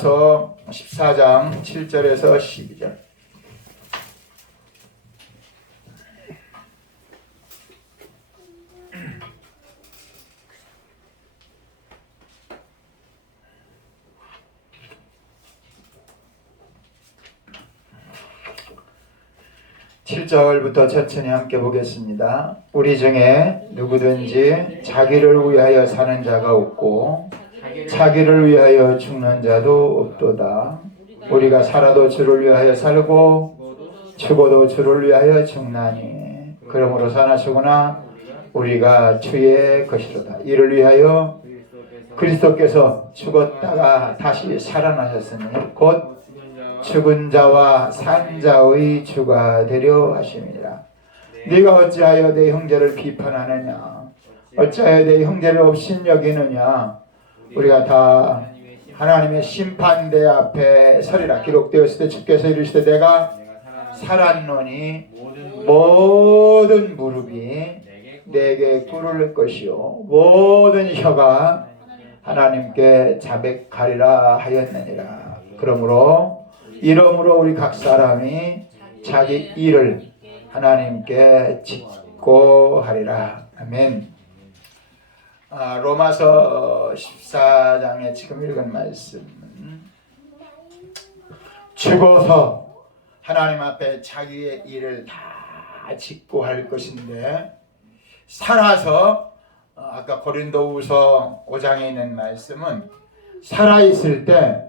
로마서 14장 7절에서 12절. (7절부터) 천천히 함께 보겠습니다. 우리 중에 누구든지 자기를 위하여 사는 자가 없고 자기를 위하여 죽는 자도 없도다. 우리가 살아도 주를 위하여 살고 죽어도 주를 위하여 죽나니 그러므로 사나 죽으나 우리가 주의 것이로다. 이를 위하여 그리스도께서 죽었다가 다시 살아나셨으니 곧 죽은 자와 산 자의 주가 되려 하심이니라. 네가 어찌하여 내 형제를 비판하느냐? 어찌하여 내 형제를 업신여기느냐? 우리가 다 하나님의 심판대 앞에 서리라. 기록되었을 때 주께서 이르시되 내가 살았노니 모든 무릎이 내게 꿇을 것이요 모든 혀가 하나님께 자백하리라 하였느니라. 그러므로 우리 각 사람이 자기 일을 하나님께 짓고 하리라. 아멘. 로마서 14장에 지금 읽은 말씀은 죽어서 하나님 앞에 자기의 일을 다 짓고 할 것인데, 살아서 아까 고린도후서 5장에 있는 말씀은 살아있을 때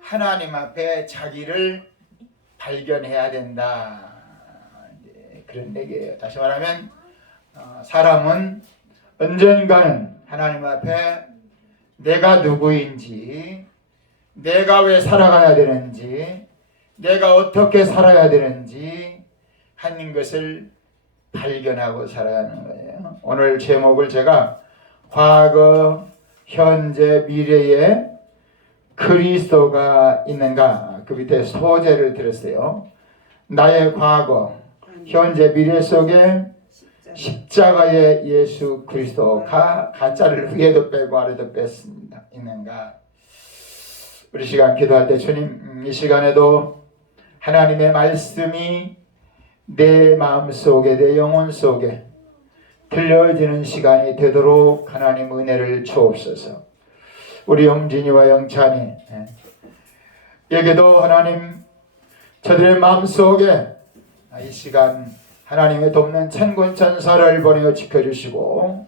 하나님 앞에 자기를 발견해야 된다, 그런 얘기예요. 다시 말하면 사람은 언젠가는 하나님 앞에 내가 누구인지, 내가 왜 살아가야 되는지, 내가 어떻게 살아야 되는지 하는 것을 발견하고 살아야 하는 거예요. 오늘 제목을 제가 과거, 현재, 미래에 그리스도가 있는가, 그 밑에 소제를 들었어요. 나의 과거, 현재, 미래 속에 십자가의 예수 그리스도가 가짜를 위에도 빼고 아래도 뺐습니다. 있는가? 우리 시간 기도할 때 주님, 이 시간에도 하나님의 말씀이 내 마음속에, 내 영혼 속에 들려지는 시간이 되도록 하나님 은혜를 주옵소서. 우리 영진이와 영찬이 에게도 하나님, 저들의 마음속에 이 시간 하나님의 돕는 천군 천사를 보내어 지켜주시고,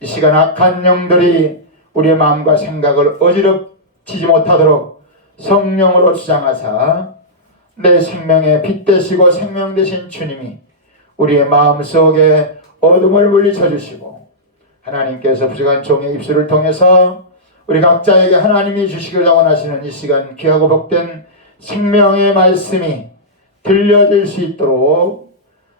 이 시간 악한 영들이 우리의 마음과 생각을 어지럽히지 못하도록 성령으로 주장하사 내 생명의 빛 되시고 생명 되신 주님이 우리의 마음속에 어둠을 물리쳐 주시고, 하나님께서 부족한 종의 입술을 통해서 우리 각자에게 하나님이 주시기를 원하시는 이 시간 귀하고 복된 생명의 말씀이 들려질 수 있도록,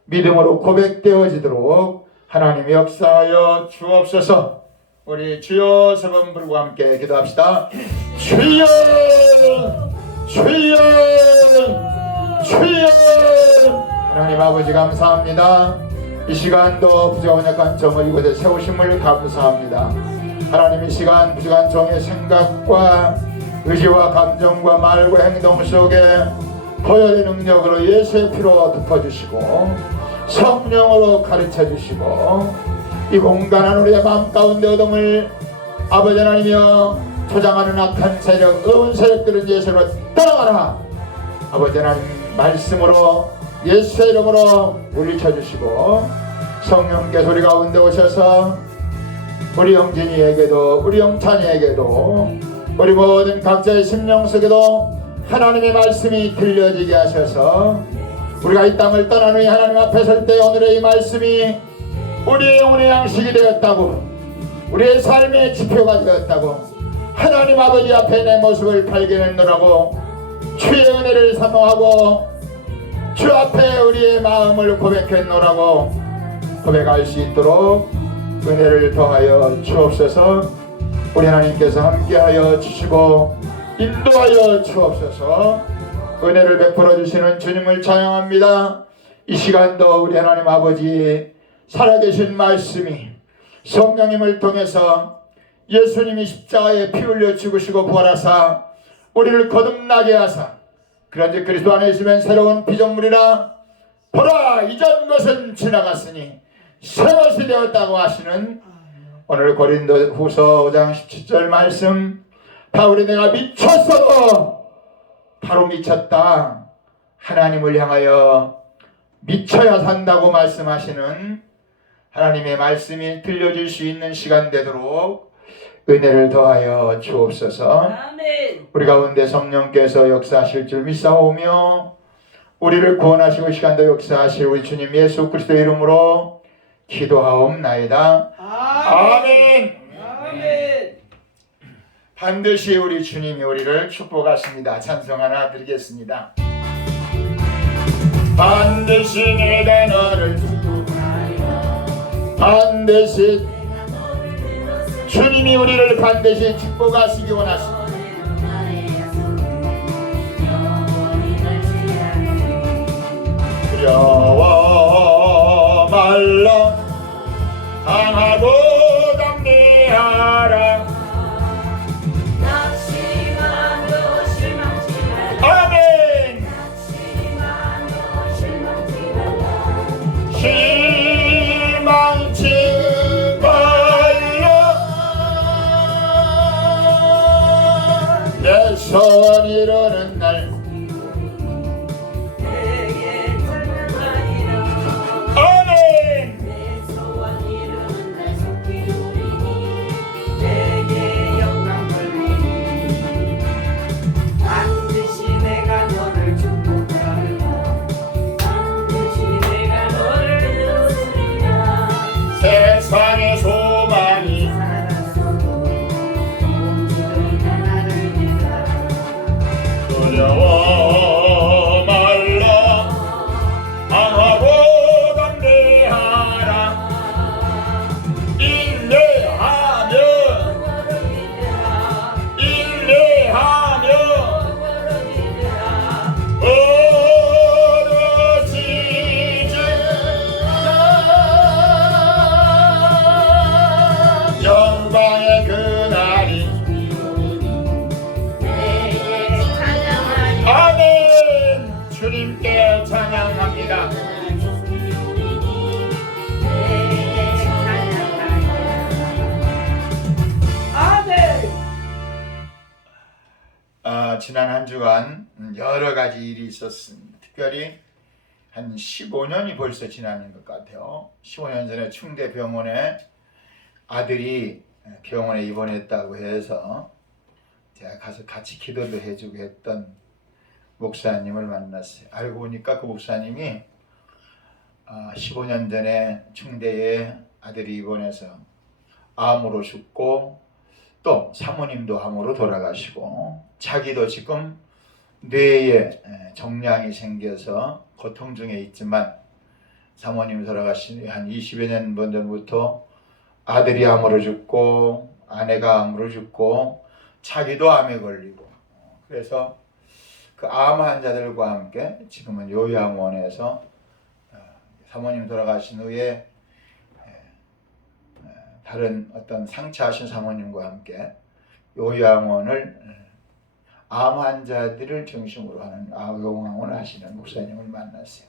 믿음으로 고백되어지도록 하나님 역사하여 주옵소서. 우리 주여 세 번 부르고 함께 기도합시다. 주여, 주여, 주여. 하나님 아버지 감사합니다. 이 시간도 부족한 약한 점을 이곳에 세우심을 감사합니다. 하나님, 이 시간 부족한 종의 생각과 의지와 감정과 말과 행동 속에 보혈의 능력으로 예수의 피로 덮어주시고 성령으로 가르쳐주시고, 이 공간한 우리의 마음 가운데 어둠을 아버지 하나님이여 조장하는 악한 세력, 어두운 세력들은 예수로 떠나가라. 아버지 하나님 말씀으로 예수의 이름으로 물리쳐주시고, 성령께서 우리 가운데 오셔서 우리 영진이에게도 우리 영찬이에게도 우리 모든 각자의 심령 속에도 하나님의 말씀이 들려지게 하셔서 우리가 이 땅을 떠난 후에 하나님 앞에 설 때 오늘의 이 말씀이 우리의 영혼의 양식이 되었다고, 우리의 삶의 지표가 되었다고, 하나님 아버지 앞에 내 모습을 발견했노라고 주의 은혜를 사모하고 주 앞에 우리의 마음을 고백했노라고 고백할 수 있도록 은혜를 더하여 주옵소서. 우리 하나님께서 함께하여 주시고 인도하여 주옵소서. 은혜를 베풀어 주시는 주님을 찬양합니다. 이 시간도 우리 하나님 아버지 살아계신 말씀이 성령님을 통해서 예수님이 십자가에 피 흘려 죽으시고 부활하사 우리를 거듭나게 하사 그런즉 그리스도 안에 있으면 새로운 피조물이라 보라 이전 것은 지나갔으니 새 것이 되었다고 하시는 오늘 고린도후서 5장 17절 말씀, 바울이 내가 미쳤어도 바로 미쳤다, 하나님을 향하여 미쳐야 산다고 말씀하시는 하나님의 말씀이 들려질 수 있는 시간 되도록 은혜를 더하여 주옵소서. 아멘. 우리 가운데 성령께서 역사하실 줄 믿사오며 우리를 구원하시고 시간도 역사하실 우리 주님 예수 그리스도의 이름으로 기도하옵나이다. 아멘. 아멘. 반드시 우리 주님이 우리를 축복하십니다. 찬송 하나 드리겠습니다. 반드시 내가 너를 축복하리라. 반드시 주님이 우리를 반드시 축복하시기 원하십니다. 두려워 말라 강하고 담대하라. 낙심하며 실망치 말라. 아멘. 낙심하며 실망치 말라. 실망치 말라. 내 소원 이루는 날 내게 찬양하리라. 아멘. 내 소원 이루는 날 속히 이루리니 내게 영광 돌리니 반드시 내가 너를 축복하리라. 반드시 내가 너를 들었으리라. 세상의 소망이 살았어도 온전히가 나를 믿어라. 두려워 말라 강하고 담대하라. 인내하며 인내하며 어려지지 영광의 그날이 아멘. 주님께 찬양합니다. 지난 한 주간 여러 가지 일이 있었습니다. 특별히 한 15년이 벌써 지난 것 같아요. 15년 전에 충대병원에 아들이 병원에 입원했다고 해서 제가 가서 같이 기도도 해주고 했던 목사님을 만났어요. 알고 보니까 그 목사님이 15년 전에 충대에 아들이 입원해서 암으로 죽고 또 사모님도 암으로 돌아가시고 자기도 지금 뇌에 정량이 생겨서 고통 중에 있지만 사모님 돌아가신 한 20여 년 전부터 아들이 암으로 죽고 아내가 암으로 죽고 자기도 암에 걸리고 그래서 그 암 환자들과 함께 지금은 요양원에서 사모님 돌아가신 후에 다른 어떤 상처하신 사모님과 함께 요양원을 암 환자들을 중심으로 하는 요양원을 하시는 목사님을 만났어요.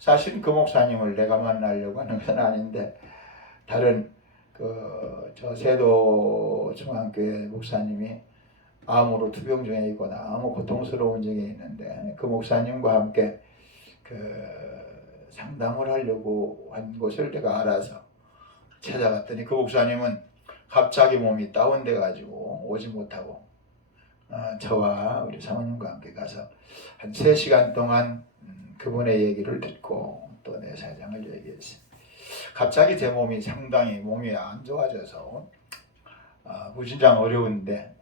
사실 그 목사님을 내가 만나려고 하는 건 아닌데 다른 저 세도 중앙교회 목사님이 암으로 투병 중에 있거나 아무 고통스러운 중에 있는데 그 목사님과 함께 상담을 하려고 한 것을 내가 알아서 찾아갔더니 그 목사님은 갑자기 몸이 다운돼 가지고 오지 못하고 저와 우리 사모님과 함께 가서 한 3시간 동안 그분의 얘기를 듣고 또 내 사정을 얘기했어요. 갑자기 제 몸이 상당히 몸이 안 좋아져서 무진장 어려운데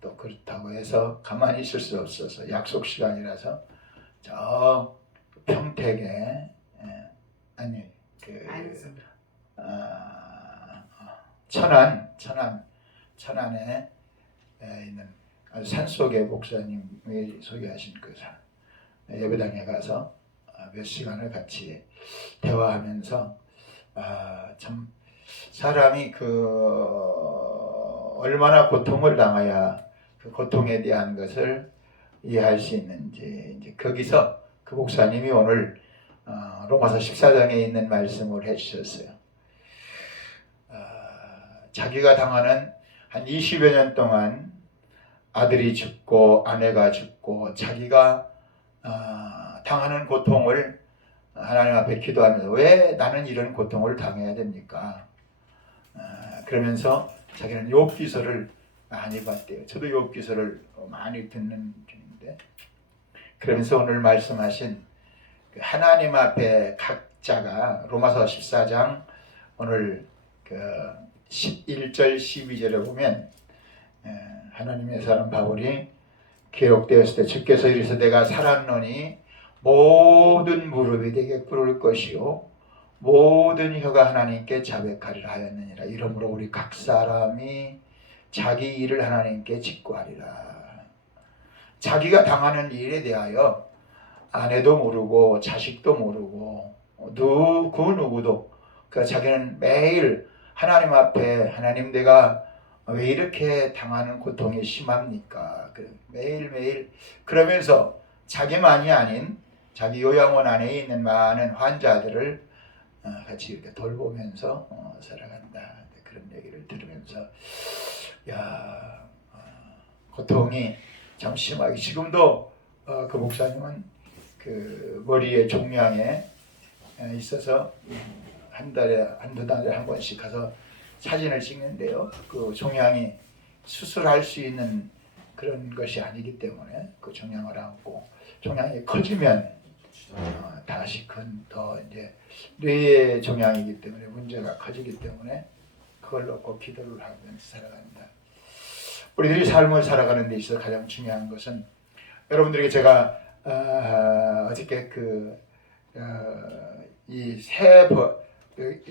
또 그렇다고 해서 가만히 있을 수 없어서 약속 시간이라서 저 평택에 천안에 있는 산속의 목사님이 소개하신 그 예배당에 가서 몇 시간을 같이 대화하면서 참 사람이 얼마나 고통을 당해야 그 고통에 대한 것을 이해할 수 있는지 이제 거기서 그 목사님이 오늘 로마서 14장에 있는 말씀을 해주셨어요. 자기가 당하는 한 20여 년 동안 아들이 죽고 아내가 죽고 자기가 당하는 고통을 하나님 앞에 기도하면서 왜 나는 이런 고통을 당해야 됩니까? 그러면서 자기는 욥기서를 많이 봤대요. 저도 욥기서를 많이 듣는 중인데 그러면서 오늘 말씀하신 하나님 앞에 각자가 로마서 14장 오늘 그 11절 12절에 보면 하나님의 사람 바울이 기록되었을 때 주께서 이르시되 내가 살았노니 모든 무릎이 내게 꿇을 것이요 모든 혀가 하나님께 자백하리라 하였느니라. 이러므로 우리 각 사람이 자기 일을 하나님께 직구하리라. 자기가 당하는 일에 대하여 아내도 모르고 자식도 모르고 그 누구도 자기는 매일 하나님 앞에 하나님 내가 왜 이렇게 당하는 고통이 심합니까? 매일매일 그러면서 자기만이 아닌 자기 요양원 안에 있는 많은 환자들을 같이 이렇게 돌보면서 살아간다. 그런 얘기를 들으면서 고통이 참 심하게 지금도 그 목사님은 그 머리에 종양에 있어서 한두 달에 한 번씩 가서 사진을 찍는데요. 그 종양이 수술할 수 있는 그런 것이 아니기 때문에 그 종양을 안고 종양이 커지면 다시 더 이제 뇌의 종양이기 때문에 문제가 커지기 때문에 그걸 놓고 기도를 하면서 살아간다. 우리들이 삶을 살아가는 데 있어서 가장 중요한 것은 여러분들에게 제가 어저께 이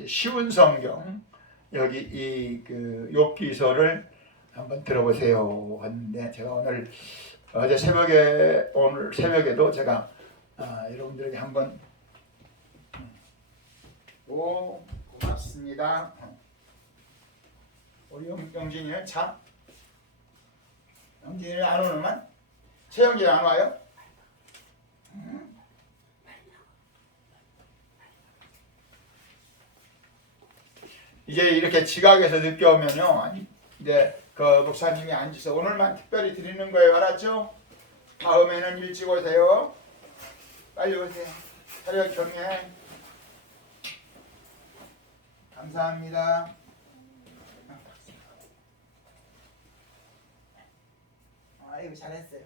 쉬운 성경 여기 이 욥기서를 한번 들어보세요 했는데 제가 오늘 새벽에도 제가 여러분들에게 한번 고맙습니다. 우리 영진이는 참 영진이는 안 오는만 최영진 안 와요? 이제 이렇게 지각해서 늦게 오면요, 이제 그 목사님이 앉아서 오늘만 특별히 드리는 거예요, 알았죠? 다음에는 일찍 오세요. 빨리 오세요. 차렷 경례. 감사합니다. 아이고 잘했어요.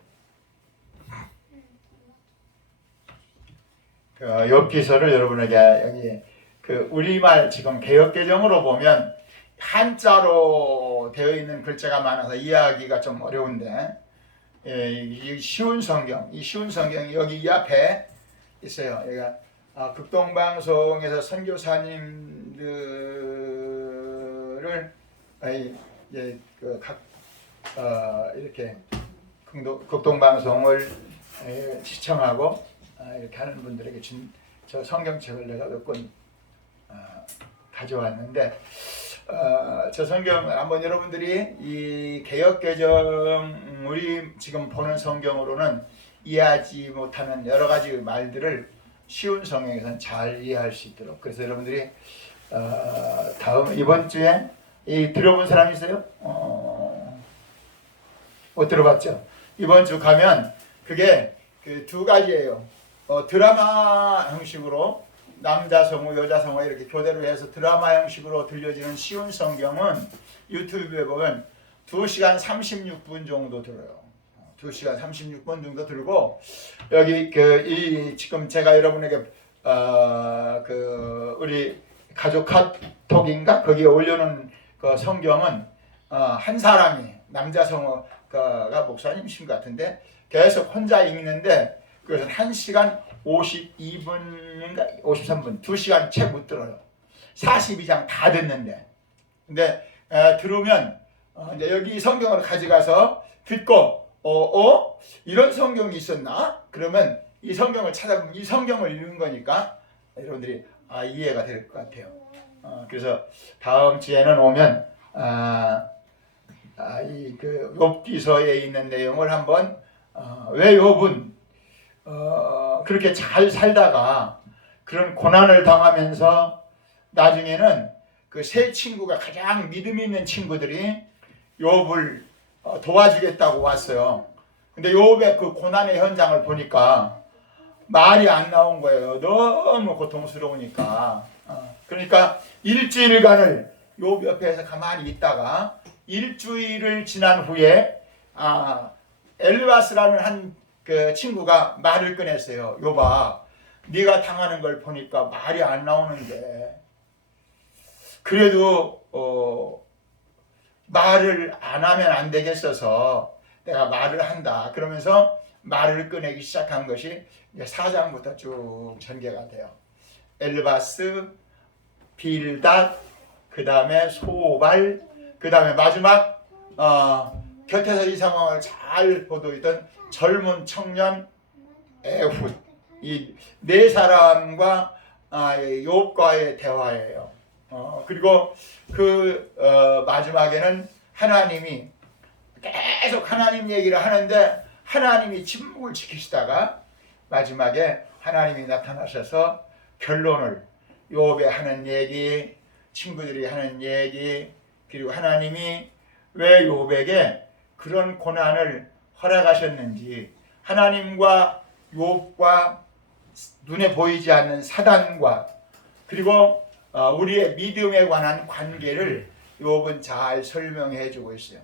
그 욥기서를 여러분에게 여기 그 우리말 지금 개역개정으로 보면 한자로 되어 있는 글자가 많아서 이해하기가 좀 어려운데 이 쉬운 성경, 이 쉬운 성경이 여기 이 앞에 있어요. 여기가 극동방송에서 선교사님들을 이제 이렇게 극동방송을 시청하고 이렇게 하는 분들에게 준 저 성경책을 내가 몇 권 가져왔는데 저 성경 한번 여러분들이 이 개역개정 우리 지금 보는 성경으로는 이해하지 못하는 여러 가지 말들을 쉬운 성경에서는 잘 이해할 수 있도록 그래서 여러분들이 이번 주에 들어본 사람 있어요? 못 들어봤죠? 이번 주 가면 그게 그 두 가지예요. 드라마 형식으로 남자 성우, 여자 성우 이렇게 교대로 해서 드라마 형식으로 들려지는 쉬운 성경은 유튜브에 보면 2시간 36분 정도 들어요. 2시간 36분 정도 들고 여기 지금 제가 여러분에게 우리 가족 카톡인가 거기에 올려놓은 그 성경은 한 사람이 남자 성우가 목사님이신 것 같은데 계속 혼자 읽는데 그것은 1시간 52분인가 53분 2시간 채 못 들어요. 42장 다 듣는데 근데 들으면 이제 여기 성경을 가져가서 듣고 이런 성경이 있었나? 그러면 이 성경을 찾아보면 이 성경을 읽는 거니까 여러분들이 이해가 될 것 같아요. 그래서 다음 주에는 오면 이그 욥기서에 있는 내용을 한번 왜 욥은 그렇게 잘 살다가 그런 고난을 당하면서 나중에는 그 세 친구가 가장 믿음 있는 친구들이 욥을 도와주겠다고 왔어요. 근데 욥의 그 고난의 현장을 보니까 말이 안 나온 거예요. 너무 고통스러우니까. 그러니까 일주일간을 욥 옆에서 가만히 있다가 일주일을 지난 후에 엘리바스라는 한 그 친구가 말을 꺼냈어요. 욥아, 네가 당하는 걸 보니까 말이 안 나오는데 그래도 말을 안 하면 안 되겠어서 내가 말을 한다. 그러면서 말을 꺼내기 시작한 것이 이제 4장부터 쭉 전개가 돼요. 엘바스, 빌닷, 그 다음에 소발, 그 다음에 마지막 곁에서 이 상황을 잘 보고 있던 젊은 청년 에훗. 이 네 사람과 욥과의 대화예요. 그리고 그 마지막에는 하나님이 계속 하나님 얘기를 하는데 하나님이 침묵을 지키시다가 마지막에 하나님이 나타나셔서 결론을 욥이 하는 얘기, 친구들이 하는 얘기, 그리고 하나님이 왜 욥에게 그런 고난을 허락하셨는지, 하나님과 욥과 눈에 보이지 않는 사단과 그리고 우리의 믿음에 관한 관계를 욥은 잘 설명해 주고 있어요.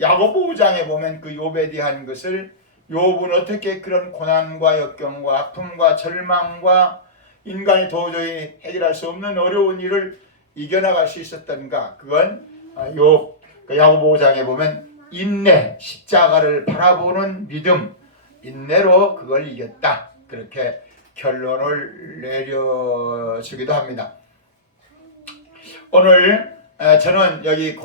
야고보 5장에 보면 그 욥에 대한 것을 욥은 어떻게 그런 고난과 역경과 아픔과 절망과 인간이 도저히 해결할 수 없는 어려운 일을 이겨나갈 수 있었던가. 그건 욥 야고보 5장에 보면 인내, 십자가를 바라보는 믿음, 인내로 그걸 이겼다. 그렇게 결론을 내려주기도 합니다. 오늘 저는 여기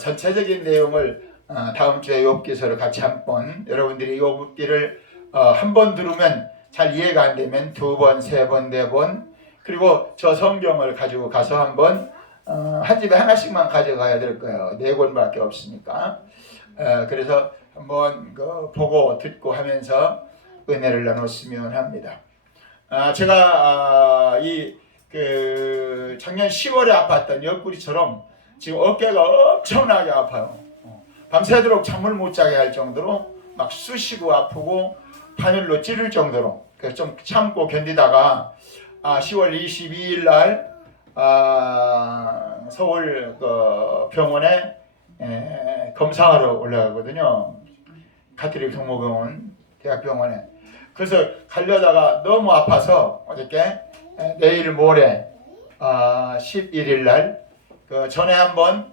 전체적인 내용을 다음 주에 욥기서를 같이 한번 여러분들이 욥기를 한 번 들으면 잘 이해가 안 되면 두 번, 세 번, 네 번 그리고 저 성경을 가지고 가서 한번 한 집에 하나씩만 가져가야 될 거예요. 네 권밖에 없으니까. 그래서 한번 보고 듣고 하면서 은혜를 나눴으면 합니다. 제가 작년 10월에 아팠던 옆구리처럼 지금 어깨가 엄청나게 아파요. 밤새도록 잠을 못 자게 할 정도로 막 쑤시고 아프고 바늘로 찌를 정도로. 그래서 좀 참고 견디다가 10월 22일 날 서울 병원에 검사하러 올라가거든요. 가톨릭 동모병원 대학병원에. 그래서 가려다가 너무 아파서 어저께 내일 모레 11일 날 전에 한번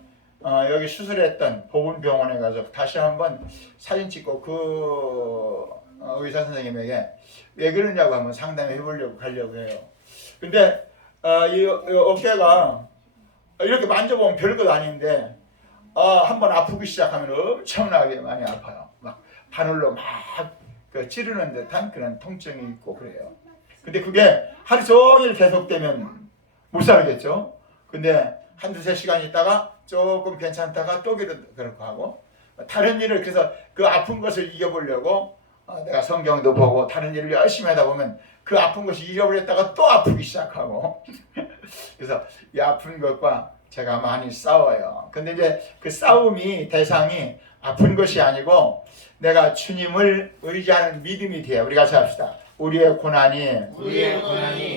여기 수술했던 보건병원에 가서 다시 한번 사진 찍고 그 의사 선생님에게 왜 그러냐고 한번 상담해 보려고 가려고 해요. 근데 이 어깨가 이렇게 만져보면 별것 아닌데 한번 아프기 시작하면 엄청나게 많이 아파요. 막 바늘로 막 찌르는 듯한 그런 통증이 있고 그래요. 근데 그게 하루 종일 계속되면 못 살겠죠. 근데 한두 세 시간 있다가 조금 괜찮다가 또 그렇고 하고 다른 일을 그래서 그 아픈 것을 이겨보려고 내가 성경도 보고 다른 일을 열심히 하다 보면 그 아픈 것이 잊어버렸다가 또 아프기 시작하고 그래서 이 아픈 것과 제가 많이 싸워요. 근데 이제 그 싸움이 대상이 아픈 것이 아니고 내가 주님을 의지하는 믿음이 돼요. 우리 같이 합시다. 우리의 고난이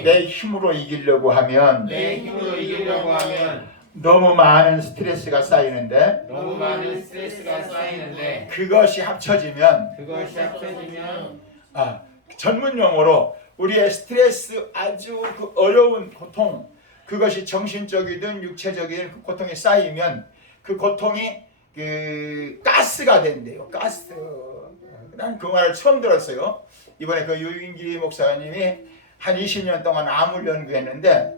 내 힘으로 이기려고 하면 너무 많은 스트레스가 쌓이는데 그것이 합쳐지면 전문 용어로 우리의 스트레스 아주 그 어려운 고통 그것이 정신적이든 육체적이든 그 고통이 쌓이면 그 고통이 그 가스가 된대요. 가스. 난 그 말을 처음 들었어요. 이번에 그 유인기 목사님이 한 20년 동안 암을 연구했는데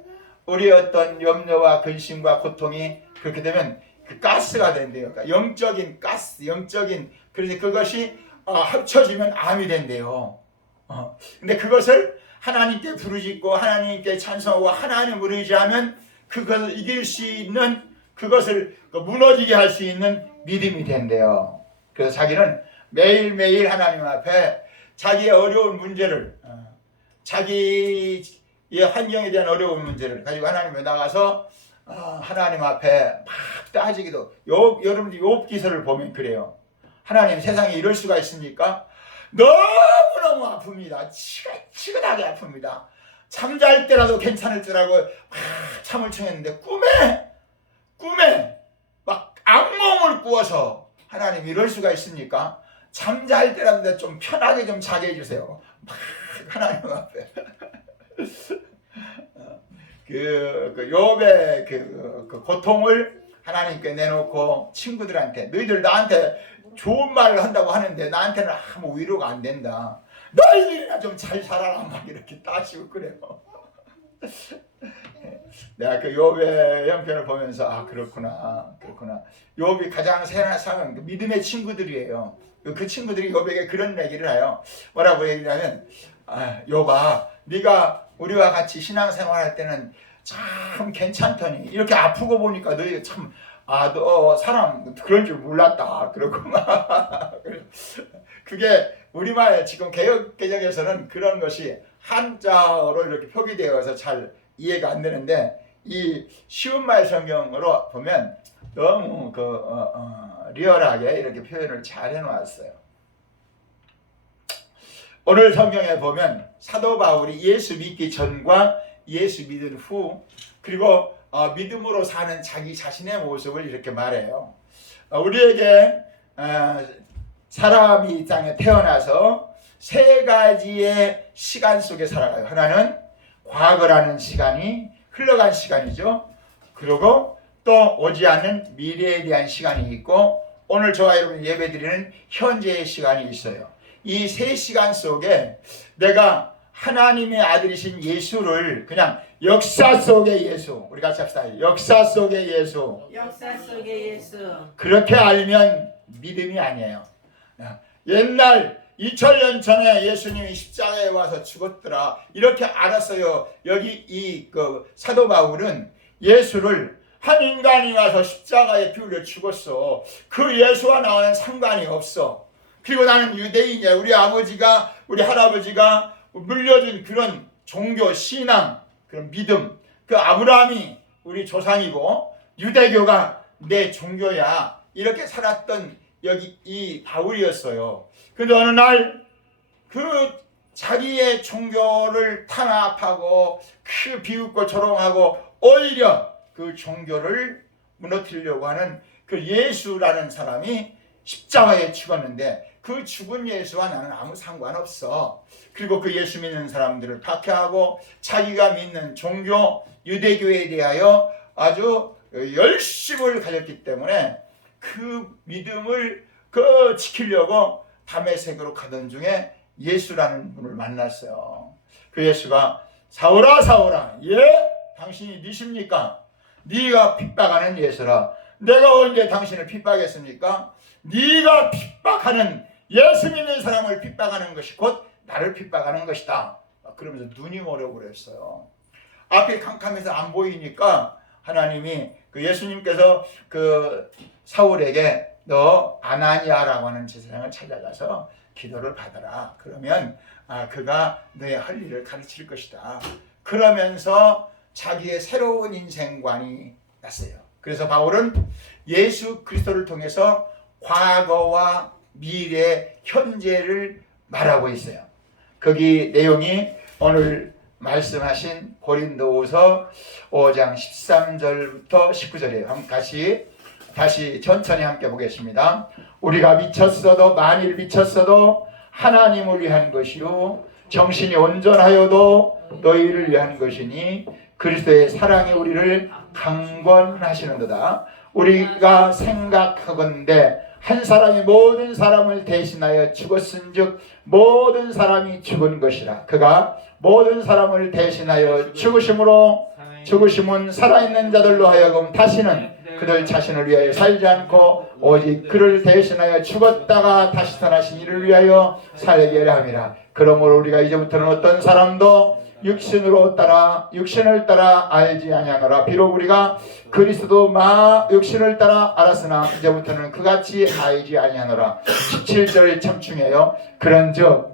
우리의 어떤 염려와 근심과 고통이 그렇게 되면 그 가스가 된대요. 그러니까 영적인 가스, 영적인 그래서 그것이 합쳐지면 암이 된대요. 근데 그것을 하나님께 부르짖고 하나님께 찬송하고 하나님을 의지하면 그것을 이길 수 있는 그것을 무너지게 할 수 있는 믿음이 된대요. 그래서 자기는 매일매일 하나님 앞에 자기의 어려운 문제를, 자기의 환경에 대한 어려운 문제를 가지고 하나님 앞에 나가서 하나님 앞에 막 따지기도. 여러분들 욥기서를 보면 그래요. 하나님, 세상에 이럴 수가 있습니까? 너무너무 아픕니다. 치근하게 아픕니다. 잠잘 때라도 괜찮을 줄 알고 막 잠을 청했는데 꿈에 막 악몽을 꾸어서, 하나님 이럴 수가 있습니까? 잠잘 때라도 좀 편하게 좀 자게 해주세요. 막 하나님 앞에 그 욥의 그 고통을 하나님께 내놓고 친구들한테, 너희들 나한테 좋은 말을 한다고 하는데 나한테는 아무 위로가 안 된다. 너희들이나 좀 잘 살아라, 막 이렇게 따지고 그래요. 내가 그 욥의 형편을 보면서 그렇구나. 욥이 가장 사랑하는 믿음의 친구들이에요. 그 친구들이 욥에게 그런 얘기를 해요. 뭐라고 얘기하면, 욥아, 네가 우리와 같이 신앙생활할 때는 참 괜찮더니 이렇게 아프고 보니까 너희 참 너 사람 그런 줄 몰랐다. 그러고 막 그게 우리말 지금 개역개정에서는 그런 것이 한자어로 이렇게 표기되어서 잘 이해가 안 되는데, 이 쉬운 말 성경으로 보면 너무 리얼하게 이렇게 표현을 잘 해놓았어요. 오늘 성경에 보면 사도 바울이 예수 믿기 전과 예수 믿은 후, 그리고 믿음으로 사는 자기 자신의 모습을 이렇게 말해요. 우리에게 사람이 이 땅에 태어나서 세 가지의 시간 속에 살아가요. 하나는 과거라는 시간이 흘러간 시간이죠. 그리고 또 오지 않는 미래에 대한 시간이 있고, 오늘 저와 여러분이 예배드리는 현재의 시간이 있어요. 이 세 시간 속에 내가 하나님의 아들이신 예수를 그냥 역사 속의 예수, 우리 같이 합시다. 역사 속의 예수. 역사 속의 예수. 그렇게 알면 믿음이 아니에요. 옛날 2000년 전에 예수님이 십자가에 와서 죽었더라, 이렇게 알았어요. 여기 이 사도 바울은 예수를, 한 인간이 와서 십자가에 피 흘려 죽었어. 그 예수와 나와는 상관이 없어. 그리고 나는 유대인이야. 우리 아버지가, 우리 할아버지가 물려준 그런 종교, 신앙, 그런 믿음, 그 아브라함이 우리 조상이고 유대교가 내 종교야, 이렇게 살았던 여기 이 바울이었어요. 근데 어느 날 그 자기의 종교를 탄압하고 비웃고 조롱하고 오히려 그 종교를 무너뜨리려고 하는 그 예수라는 사람이 십자가에 죽었는데, 그 죽은 예수와 나는 아무 상관없어. 그리고 그 예수 믿는 사람들을 박해하고 자기가 믿는 종교 유대교에 대하여 아주 열심을 가졌기 때문에 그 믿음을 지키려고 다메섹으로 가던 중에 예수라는 분을 만났어요. 그 예수가 사울아 사울아, 당신이 누십니까? 네가 핍박하는 예수라. 내가 언제 당신을 핍박했습니까? 네가 핍박하는, 예수 믿는 사람을 핍박하는 것이 곧 나를 핍박하는 것이다. 그러면서 눈이 멀어버렸어요. 앞이 캄캄해서 안 보이니까 하나님이 예수님께서 사울에게 너 아나니아라고 하는 제사장을 찾아가서 기도를 받아라. 그러면 그가 너의 할 일을 가르칠 것이다. 그러면서 자기의 새로운 인생관이 났어요. 그래서 바울은 예수 그리스도를 통해서 과거와 미래, 현재를 말하고 있어요. 거기 내용이 오늘 말씀하신 고린도후서 5장 13절부터 19절이에요. 한번 다시 천천히 함께 보겠습니다. 우리가 만일 미쳤어도 하나님을 위한 것이요 정신이 온전하여도 너희를 위한 것이니 그리스도의 사랑이 우리를 강권하시는도다. 우리가 생각하건대 한 사람이 모든 사람을 대신하여 죽었은즉 모든 사람이 죽은 것이라. 그가 모든 사람을 대신하여 죽으심은 살아있는 자들로 하여금 다시는 그들 자신을 위하여 살지 않고 오직 그를 대신하여 죽었다가 다시 살아신 이를 위하여 살게 하라 함이라. 그러므로 우리가 이제부터는 어떤 사람도 육신을 따라 알지 아니하노라. 비록 우리가 그리스도 육신을 따라 알았으나 이제부터는 그같이 알지 아니하노라. 17절이 참 중요해요. 그런즉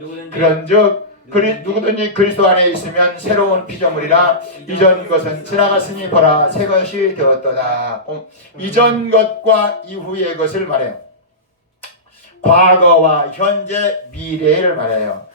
누구든지 그리스도 안에 있으면 새로운 피조물이라. 이전 것은 지나갔으니 보라 새 것이 되었도다. 이전 것과 이후의 것을 말해요. 과거와 현재 미래를 말해요.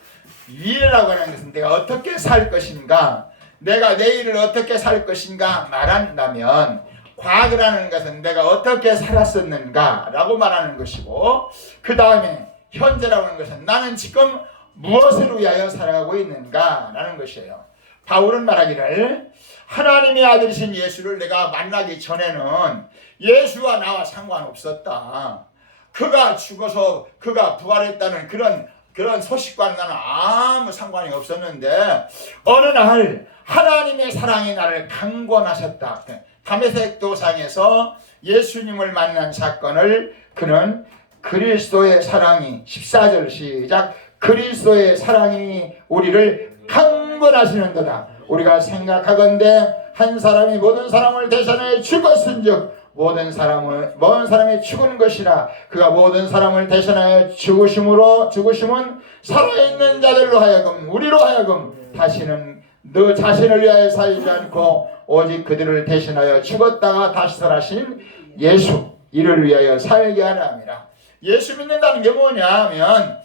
미래라고 하는 것은 내가 어떻게 살 것인가, 내가 내일을 어떻게 살 것인가 말한다면, 과거라는 것은 내가 어떻게 살았었는가 라고 말하는 것이고, 그 다음에 현재라고 하는 것은 나는 지금 무엇을 위하여 살아가고 있는가 라는 것이에요. 바울은 말하기를 하나님의 아들이신 예수를 내가 만나기 전에는 예수와 나와 상관없었다. 그가 죽어서 그가 부활했다는 그런 소식과는 나는 아무 상관이 없었는데, 어느 날 하나님의 사랑이 나를 강권하셨다. 다메섹 도상에서 예수님을 만난 사건을 그는 그리스도의 사랑이, 14절 시작, 그리스도의 사랑이 우리를 강권하시는도다. 우리가 생각하건대 한 사람이 모든 사람을 대신하여 죽었은즉 모든 사람이 죽은 것이라. 그가 모든 사람을 대신하여 죽으심은 살아있는 자들로 하여금, 우리로 하여금 다시는 너 자신을 위하여 살지 않고 오직 그들을 대신하여 죽었다가 다시 살아신 예수, 이를 위하여 살게 하라 함이라. 예수 믿는다는 게 뭐냐 하면,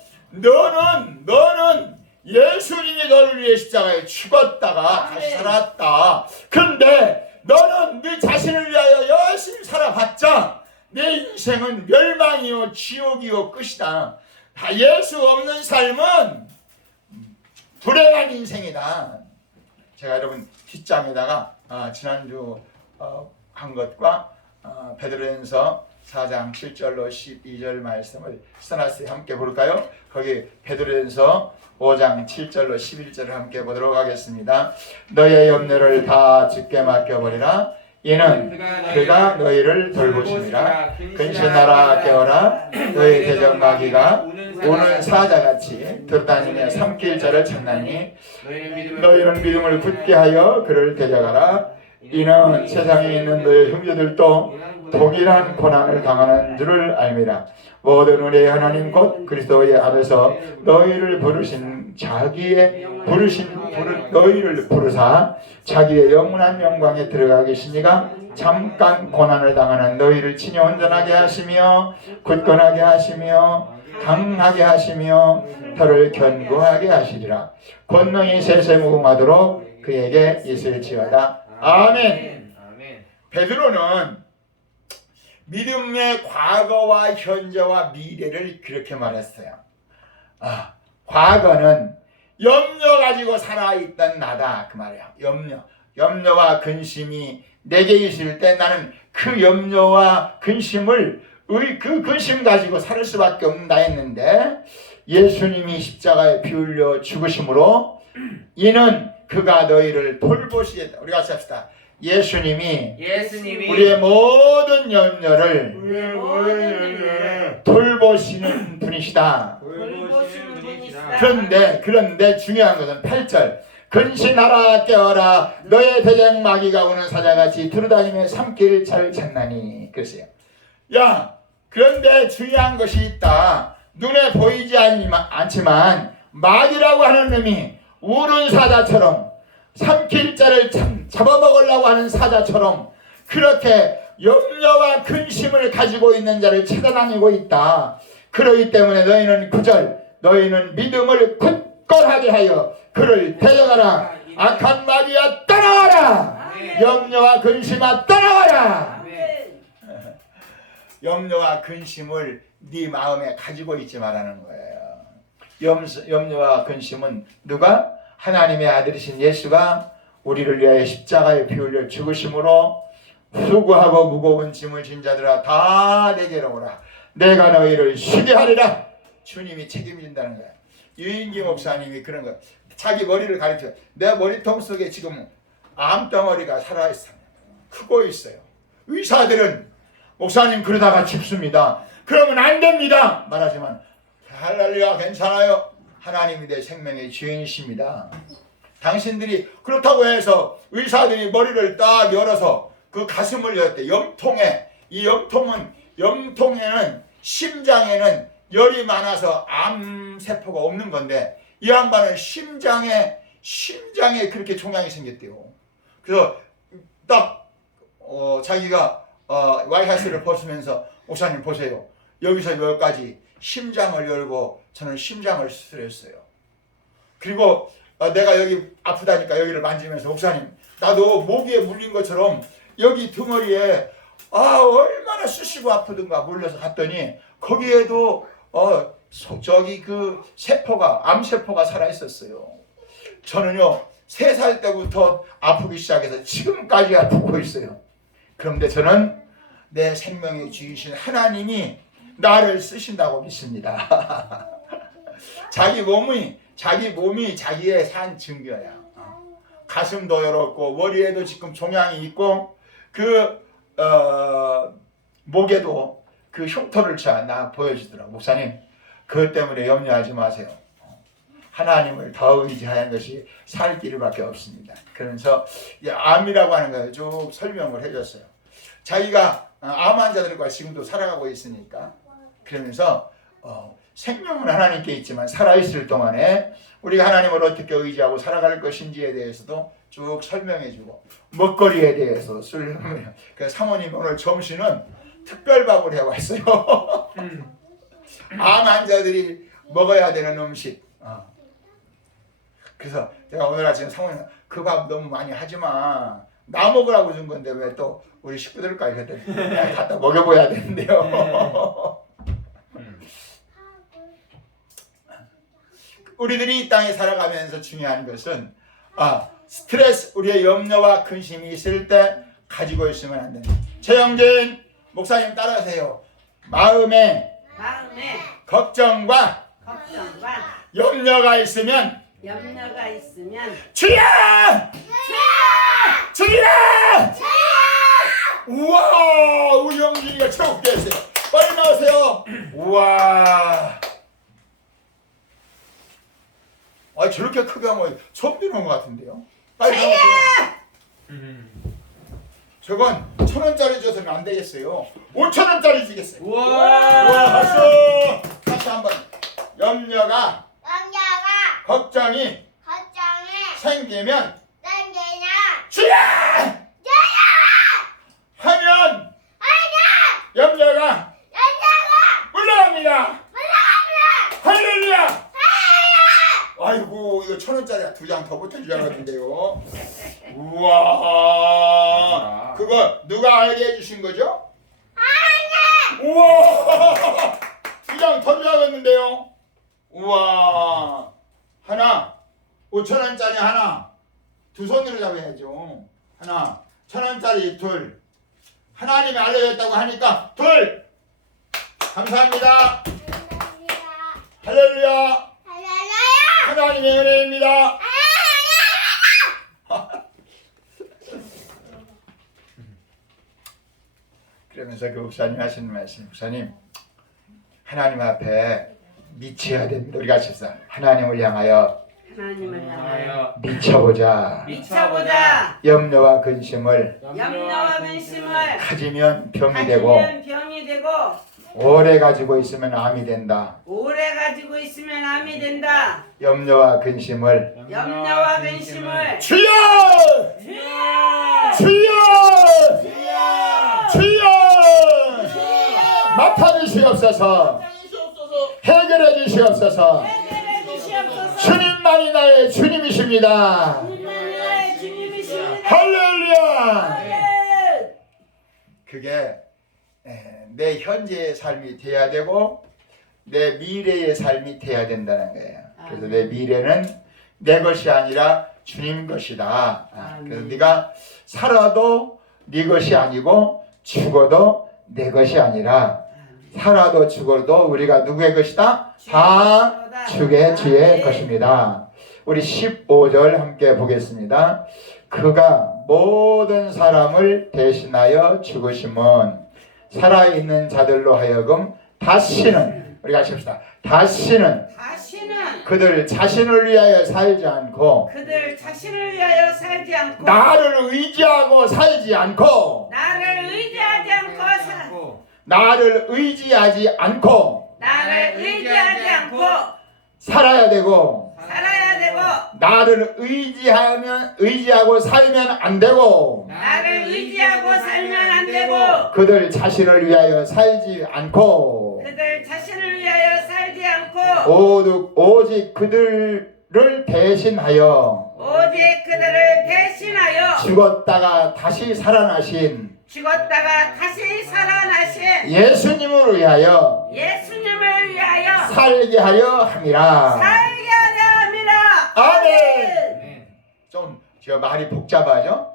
너는 예수님이 너를 위해 십자가에 죽었다가 다시 살았다. 그런데 너는 네 자신을 위하여 열심히 살아봤자 내 인생은 멸망이요 지옥이요 끝이다. 다 예수 없는 삶은 불행한 인생이다. 제가 여러분 뒷장에다가 지난주 한 것과 베드로전서 4장 7절로 12절 말씀을 써놨어요. 함께 볼까요? 거기 베드로전서 5장 7절로 11절을 함께 보도록 하겠습니다. 너의 염려를 다 주께 맡겨버리라. 이는 그가 너희를 돌보시니라. 근신하라 깨어라. 너희 대적 마귀가 오는 사자같이 돌아다니며 삼킬 자를 찾나니 너희는 믿음을 굳게 하여 그를 데려가라. 이는 세상에 있는 너희 형제들도 동일한 고난을 당하는 줄을 알미라. 모든 우리의 하나님 곧 그리스도의 앞에서 너희를 너희를 부르사 자기의 영원한 영광에 들어가 계시니가 잠깐 고난을 당하는 너희를 친히 온전하게 하시며 굳건하게 하시며 강하게 하시며 혀를 견고하게 하시리라. 권능이 세세무궁하도록 그에게 있을지어다. 아멘. 베드로는 믿음의 과거와 현재와 미래를 그렇게 말했어요. 과거는 염려 가지고 살아있던 나다 그 말이야. 염려와 근심이 내게 있을 때 나는 그 염려와 근심을 그 근심 가지고 살 수밖에 없는다 했는데, 예수님이 십자가에 피 흘려 죽으심으로 이는 그가 너희를 돌보시겠다. 우리 같이 합시다. 예수님이 우리의 모든 염려를 돌보시는 분이시다. 그런데 중요한 것은 8절, 근신하라 깨어라. 너의 대적 마귀가 오는 사자같이 두루다니며 삼킬 자를 찾나니. 그랬어요. 그런데 중요한 것이 있다. 눈에 보이지 않지만 마귀라고 하는 놈이 우는 사자처럼, 삼킬 자를 잡아먹으려고 하는 사자처럼 그렇게 염려와 근심을 가지고 있는 자를 찾아다니고 있다. 그러기 때문에 너희는 9절, 너희는 믿음을 굳건하게 하여 그를 데려가라. 악한 마귀야 떠나와라. 염려와 근심아 떠나와라. 염려와 근심을 네 마음에 가지고 있지 말라는 거예요. 염려와 근심은 누가? 하나님의 아들이신 예수가 우리를 위하여 십자가에 피 흘려 죽으심으로 수고하고 무거운 짐을 진 자들아 다 내게로 오라. 내가 너희를 쉬게 하리라. 주님이 책임진다는 거야. 유인기 목사님이 그런 거야. 자기 머리를 가리켜. 내 머리통 속에 지금 암덩어리가 살아있어. 크고 있어요. 의사들은 목사님 그러다가 죽습니다. 그러면 안 됩니다. 말하지만 할렐루야 괜찮아요. 하나님이 내 생명의 주인이십니다. 당신들이 그렇다고 해서 의사들이 머리를 딱 열어서 그 가슴을 열었대. 염통에, 이 염통에는 심장에는 열이 많아서 암세포가 없는 건데 이 양반은 심장에 그렇게 종양이 생겼대요. 그래서 딱 자기가 와이셔츠를 벗으면서 목사님 보세요. 여기서 여기까지 심장을 열고 저는 심장을 수술했어요. 그리고 내가 여기 아프다니까 여기를 만지면서 목사님 나도 모기에 물린 것처럼 여기 등허리에 얼마나 쑤시고 아프든가 몰려서 갔더니 거기에도 저기 그 암세포가 살아있었어요. 저는요 3살 때부터 아프기 시작해서 지금까지 아프고 있어요. 그런데 저는 내 생명의 주이신 하나님이 나를 쓰신다고 믿습니다. 자기 몸이 자기의 산 증거야. 가슴도 열었고 머리에도 지금 종양이 있고 목에도 그 흉터를 나 보여주더라고. 목사님 그것 때문에 염려하지 마세요. 하나님을 더 의지하는 것이 살 길밖에 없습니다. 그러면서 암이라고 하는 걸 쭉 설명을 해줬어요. 자기가 암 환자들과 지금도 살아가고 있으니까 그러면서 생명은 하나님께 있지만 살아있을 동안에 우리가 하나님을 어떻게 의지하고 살아갈 것인지에 대해서도 쭉 설명해주고 먹거리에 대해서 그래서 사모님 오늘 점심은 특별밥을 해왔어요. 암 환자들이 먹어야 되는 음식. 그래서 제가 오늘 아침에 사모님 그 밥 너무 많이 하지마. 나 먹으라고 준 건데 왜 또 우리 식구들까지 그랬더니 갖다 먹여봐야 되는데요. 우리들이 이 땅에 살아가면서 중요한 것은 스트레스, 우리의 염려와 근심이 있을 때 가지고 있으면 안 됩니다. 최영진 목사님 따라하세요. 마음에 걱정과 염려가 있으면 주야! 주야! 우와! 우리 영진이가 최고게 했어요. 빨리 나오세요. 우와! 저렇게 크게 하면 처음 들은 것 같은데요. 빨리 나오세요. 저건 1,000원짜리 줘서는 안 되겠어요. 5,000원짜리 주겠어요. 우와! 박수! 다시 한번. 염려가 걱정이 생기면 주야! 하면 염려가 물러갑니다. 할렐루야! 아이고 이거 1,000원짜리 2장 더 붙을 줄 알았는데요. 우와! 그거 누가 알게 해주신 거죠? 우와! 2장 더 줘야겠는데요. 우와! 하나 5,000원짜리 하나 두 손으로 잡아야죠. 하나 1,000원짜리 둘 하나님이 알려줬다고 하니까 둘 감사합니다. 할렐루야. 하나님의 은혜입니다. 그러면서 그 목사님 하시는 말씀, 목사님 하나님 앞에 미쳐야 됩니다. 우리 같이 합시다. 하나님을 향하여 미쳐보자. 염려와 근심을 가지면 병이 되고 오래 가지고 있으면 암이 된다. 염려와 근심을 주여! 맡아주시옵소서. 해결해 주시옵소서. 주님만이 나의 주님이십니다. 할렐루야. 그게 내 현재의 삶이 돼야 되고 내 미래의 삶이 돼야 된다는 거예요. 그래서 내 미래는 내 것이 아니라 주님 것이다. 그래서 네가 살아도 네 것이 아니고 죽어도 내 것이 아니라 살아도 죽어도 우리가 누구의 것이다? 다 주의 주의 것입니다. 우리 15절 함께 보겠습니다. 그가 모든 사람을 대신하여 죽으심은 살아있는 자들로 하여금 다시는 우리 같이 합시다. 다시는 그들 자신을 위하여 살지 않고 그들 자신을 위하여 살지 않고 나를 의지하고 살지 않고 나를 의지하지 않고 나를 의지하지 않고 나를 의지하지 않고 살아야 되고 살아야 되고 나를 의지하고 살면 안 되고 나를 의지하고 살면 안 되고 그들 자신을 위하여 살지 않고 그들 자신을 위하여 살지 않고 오직 그들을 대신하여 오직 그들을 대신하여 죽었다가 다시 살아나신 죽었다가 다시 살아나신 예수님을 위하여 예수님을 위하여 살게 하려 함이라. 살게 하려 합니다. 아멘. 좀 저 말이 복잡하죠?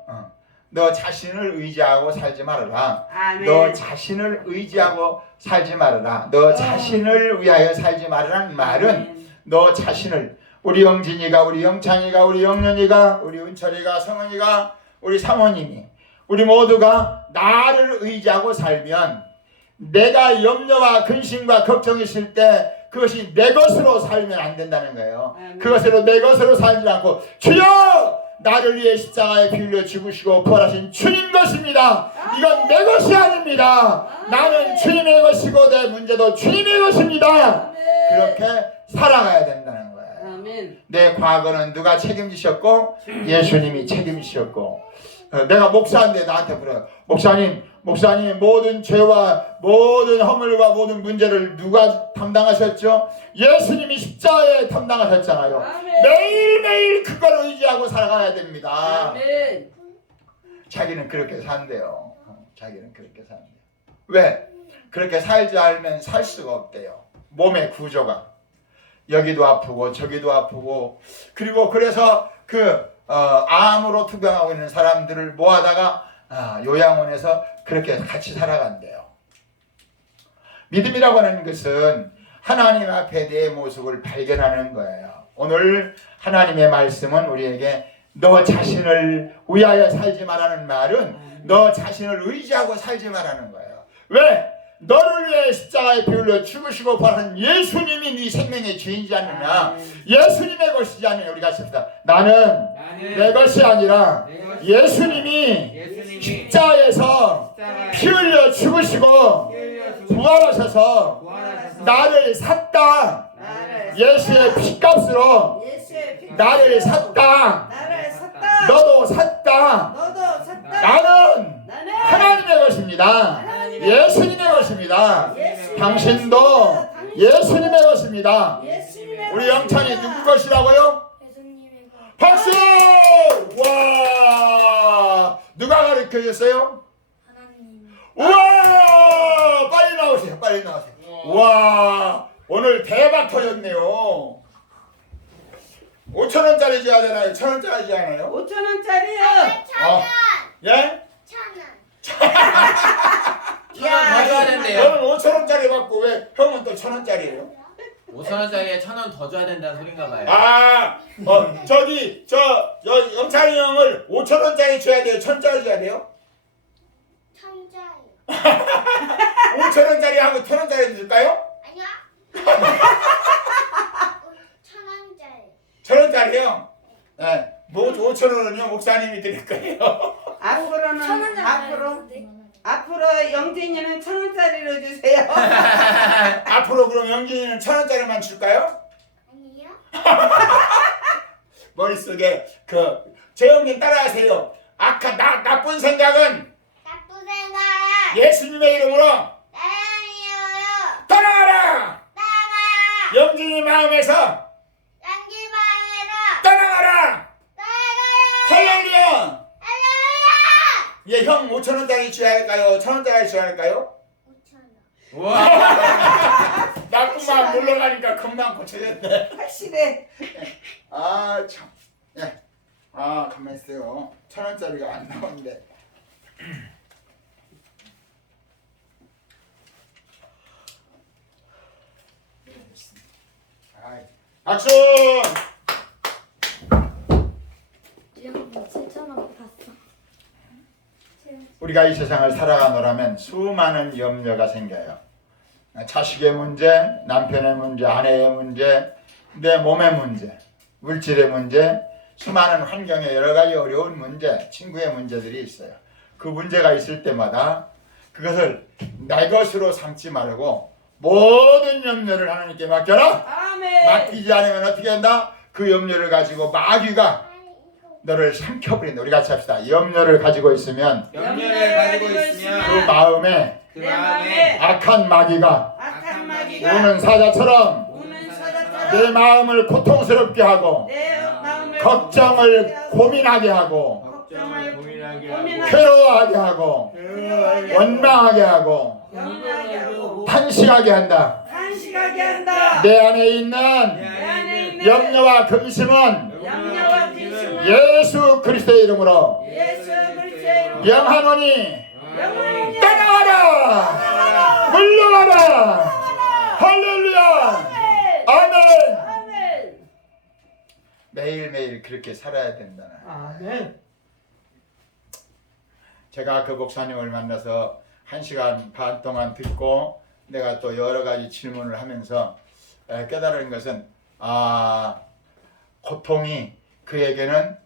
너 자신을 의지하고 살지 말아라. 아멘. 너 자신을 의지하고 살지 말아라. 너 자신을 위하여 살지 말아라는 말은 너 자신을 우리 영진이가 우리 영창이가 우리 영년이가 우리 은철이가 성은이가 우리 사모님이 우리 모두가 나를 의지하고 살면 내가 염려와 근심과 걱정이 있을 때 그것이 내 것으로 살면 안 된다는 거예요. 그것으로 내 것으로 살지 않고 주여 나를 위해 십자가에 피 흘려 죽으시고 부활하신 주님 것입니다. 이건 내 것이 아닙니다. 나는 주님의 것이고 내 문제도 주님의 것입니다. 그렇게 살아가야 된다는 거예요. 아멘. 내 과거는 누가 책임지셨고 예수님이 책임지셨고 내가 목사인데 나한테 물어요. 목사님 모든 죄와 모든 허물과 모든 문제를 누가 담당하셨죠? 예수님이 십자가에 담당하셨잖아요. 아멘. 매일매일 그걸 의지하고 살아가야 됩니다. 아멘. 자기는 그렇게 산대요. 자기는 그렇게 산대요. 왜? 그렇게 살지 않으면 살 수가 없대요. 몸의 구조가 여기도 아프고 저기도 아프고 그리고 그래서 암으로 투병하고 있는 사람들을 모아다가 요양원에서 그렇게 같이 살아간대요. 믿음이라고 하는 것은 하나님 앞에 내 모습을 발견하는 거예요. 오늘 하나님의 말씀은 우리에게 너 자신을 위하여 살지 말라는 말은 너 자신을 의지하고 살지 말라는 거예요. 왜? 너를 위해 십자가에 피 흘려 죽으시고 부활한 예수님이 네 생명의 주인이지 않느냐. 예수님의 것이지 않느냐. 우리가 씁시다. 나는 내 것이 아니라 예수님이 십자가에서 피 흘려 죽으시고 부활하셔서 나를 샀다. 예수의 피값으로 나를 샀다. 너도 샀다. 나는 하나님의 것입니다. 예수님의 것입니다. 당신도 예수님의 것입니다. 우리 영찬이 누구 것이라고요? 박수! 와! 누가 가르쳐 줬어요? 우와! 빨리 나오세요. 빨리 나오세요. 와! 오늘 대박 터졌네요. 5,000원짜리 줘야 되나요? 1,000원짜리 줘야 하나요? 5,000원짜리요. 예? 1,000원 더 줘야 된대요. 너는 5,000원짜리 받고 왜 형은 또 1,000원짜리예요? 5,000원짜리에 1,000원 더 줘야 된다는 소린가 봐요. 저기 영찬이 형을 5,000원짜리 줘야 돼요? 1,000원짜리 줘야 돼요? 5,000원짜리 하고 1,000원짜리 줄까요? 아니야. 1,000원짜리. 1,000원짜리요? 네. 5,000원은요 목사님이 드릴 거예요. 앞으로 영진이는 1,000원짜리로 주세요. 앞으로 그럼 영진이는 1,000원짜리만 줄까요? 아니요. 머릿속에 재영님 따라하세요. 나쁜 생각은 나쁜 생각. 예수님의 이름으로 나랑이요. 떠나가라. 나가. 영진이 마음에서 양기 방에서 떠나가라. 나가요. 할렐루야. 할렐루야. 예, 형 5,000원짜리 줘야 할까요? 1,000원짜리 줘야 할까요? 5,000원. 우와. 나쁜 마음 물러가니까 금방 고쳐졌네. 확실해. 참. 예. 가만 있어요. 1,000원짜리가 안 나오는데. 박수! 이런 거 7,000원 봤어. 우리가 이 세상을 살아가노라면 수많은 염려가 생겨요. 자식의 문제, 남편의 문제, 아내의 문제, 내 몸의 문제, 물질의 문제, 수많은 환경의 여러 가지 어려운 문제, 친구의 문제들이 있어요. 그 문제가 있을 때마다 그것을 내 것으로 삼지 말고 모든 염려를 하나님께 맡겨라. 아멘. 맡기지 않으면 어떻게 한다? 그 염려를 가지고 마귀가 너를 삼켜버린다. 우리 같이 합시다. 염려를 가지고 있으면 염려를 가지고 그 있으면 마음에 그 내 마음에 악한 마귀가 악한 마귀가 우는 사자처럼 우는 내 사자처럼 마음을 고통스럽게 하고 내 마음을 걱정을 고민하게 하고 걱정을 고민하게 고민하게 괴로워하게 하고 원망하게 하고 염려하게 하고 탄식하게 한다. 간식하게 한다. 내 안에 있는 내 안에 있는 염려와 근심은 염려와 근심을 예수 그리스도의 이름으로 예수 그리스도의 이름으로 명하노니 영원히 떠나가라 물러가라. 할렐루야. 아멘. 아멘. 매일매일 그렇게 살아야 된다는. 아멘. 제가 그 목사님을 만나서 1시간 반 동안 듣고 내가 또 여러 가지 질문을 하면서 깨달은 것은 고통이 그에게는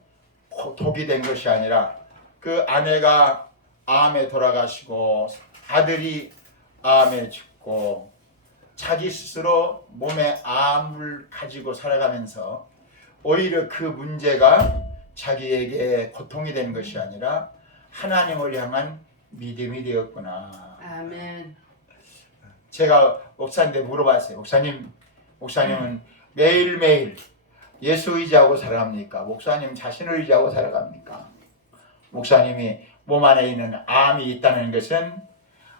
독이 된 것이 아니라 그 아내가 암에 돌아가시고 아들이 암에 죽고 자기 스스로 몸에 암을 가지고 살아가면서 오히려 그 문제가 자기에게 고통이 된 것이 아니라 하나님을 향한 믿음이 되었구나. 아멘. 제가 목사님한테 물어봤어요. 목사님은 매일매일 예수 의지하고 살아갑니까? 목사님 자신을 의지하고 살아갑니까? 목사님이 몸 안에 있는 암이 있다는 것은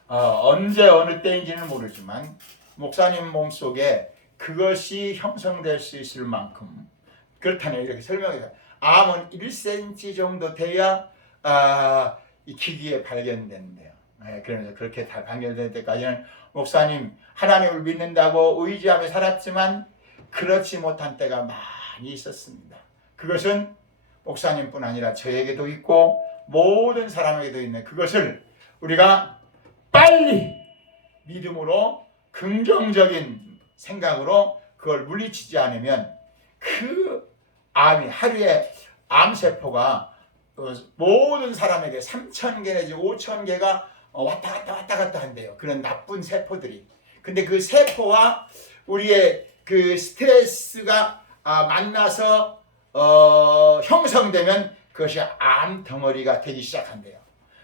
언제 어느 때인지는 모르지만 목사님 몸속에 그것이 형성될 수 있을 만큼 그렇다네. 이렇게 설명해요. 암은 1cm 정도 돼야 이 기기에 발견된대요. 그러면서 그렇게 다 발견될 때까지는 목사님 하나님을 믿는다고 의지하며 살았지만 그렇지 못한 때가 많이 있었습니다. 그것은 목사님뿐 아니라 저에게도 있고 모든 사람에게도 있는 그것을 우리가 빨리 믿음으로 긍정적인 생각으로 그걸 물리치지 않으면 그 암이 하루에 암세포가 모든 사람에게 3,000개 내지 5,000개가 왔다 갔다 한대요. 그런 나쁜 세포들이. 근데 그 세포와 우리의 그 스트레스가 만나서 형성되면 그것이 암 덩어리가 되기 시작한대요.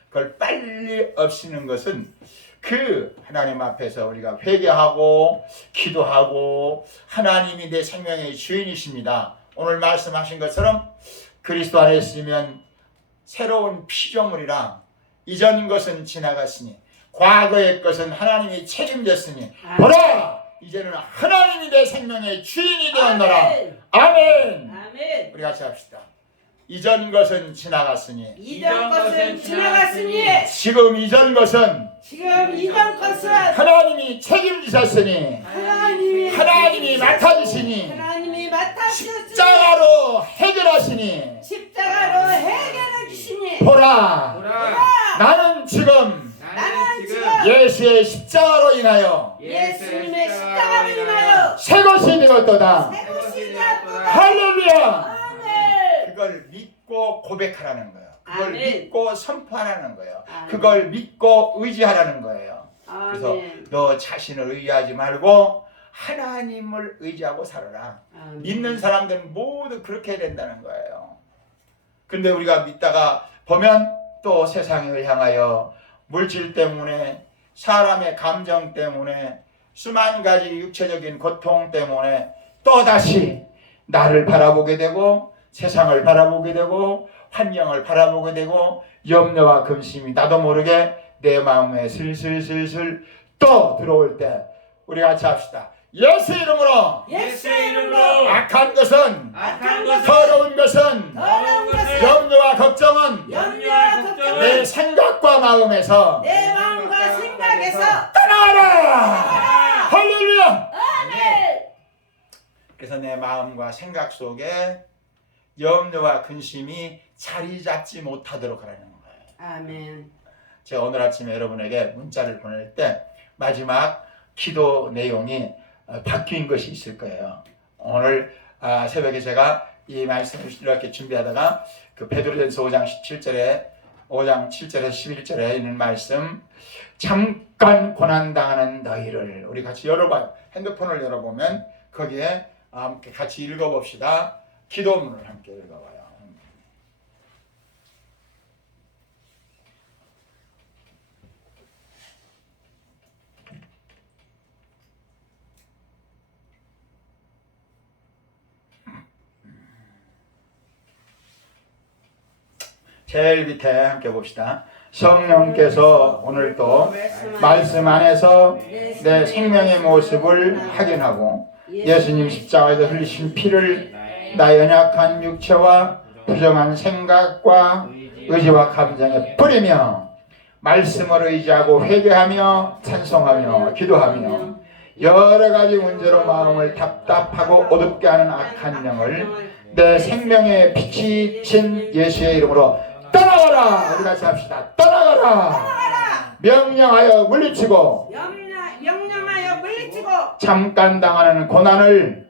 그걸 빨리 없애는 것은 그 하나님 앞에서 우리가 회개하고 기도하고 하나님이 내 생명의 주인이십니다. 오늘 말씀하신 것처럼 그리스도 안에 있으면 새로운 피조물이라 이전 것은 지나갔으니 과거의 것은 하나님이 책임졌으니 보라 이제는 하나님이 내 생명의 주인이 되었노라. 아멘. 아멘. 우리 같이 합시다. 이전 것은 지나갔으니 이전 것은 지나갔으니 지금 이전 것은 지금 이전 것은 하나님이 책임지셨으니 하나님이 맡아주시니 하나님이 맡아주셨으니 십자가로 해결하시니 십자가로 해결해 주시니 보라 나는 지금 예수의 십자가로 인하여 예수님의 십자가로 인하여 새 것이 되었도다. 새 것이 되었도다. 할렐루야. 아멘. 그걸 믿고 고백하라는 거예요. 그걸 아멘. 믿고 선포하라는 거예요. 아멘. 그걸 믿고 의지하라는 거예요. 그래서 아멘. 너 자신을 의지하지 말고 하나님을 의지하고 살아라. 아멘. 믿는 사람들은 모두 그렇게 해야 된다는 거예요. 근데 우리가 믿다가 보면 또 세상을 향하여 물질 때문에 사람의 감정 때문에 수만 가지 육체적인 고통 때문에 또다시 나를 바라보게 되고 세상을 바라보게 되고 환경을 바라보게 되고 염려와 근심이 나도 모르게 내 마음에 슬슬슬슬 또 들어올 때 우리 같이 합시다. 예수 이름으로 예수의 이름으로 악한 것은 악한 것은 더러운 것은 더러운 것은 염려와 걱정은 염려와 걱정은 내 생각과 마음에서 내 마음과 생각에서 떠나가라. 할렐루야. 아멘. 그래서 내 마음과 생각 속에 염려와 근심이 자리 잡지 못하도록 하라는 거예요. 아멘. 제가 오늘 아침에 여러분에게 문자를 보낼 때 마지막 기도 내용이 바뀐 것이 있을 거예요. 오늘 새벽에 제가 이 말씀을 이렇게 준비하다가 그 베드로전서 5장 7절에서 11절에 있는 말씀, 잠깐 고난당하는 너희를, 우리 같이 열어봐요. 핸드폰을 열어보면 거기에 함께 같이 읽어봅시다. 기도문을 함께 읽어봐요. 제일 밑에 함께 봅시다. 성령께서 오늘도 말씀 안에서 내 생명의 모습을 확인하고 예수님 십자가에서 흘리신 피를 나 연약한 육체와 부정한 생각과 의지와 감정에 뿌리며 말씀을 의지하고 회개하며 찬송하며 기도하며 여러 가지 문제로 마음을 답답하고 어둡게 하는 악한 영을 내 생명의 빛이 친 예수의 이름으로 떠나가라! 우리 같이 합시다. 떠나가라! 명령하여 물리치고 잠깐 당하는 고난을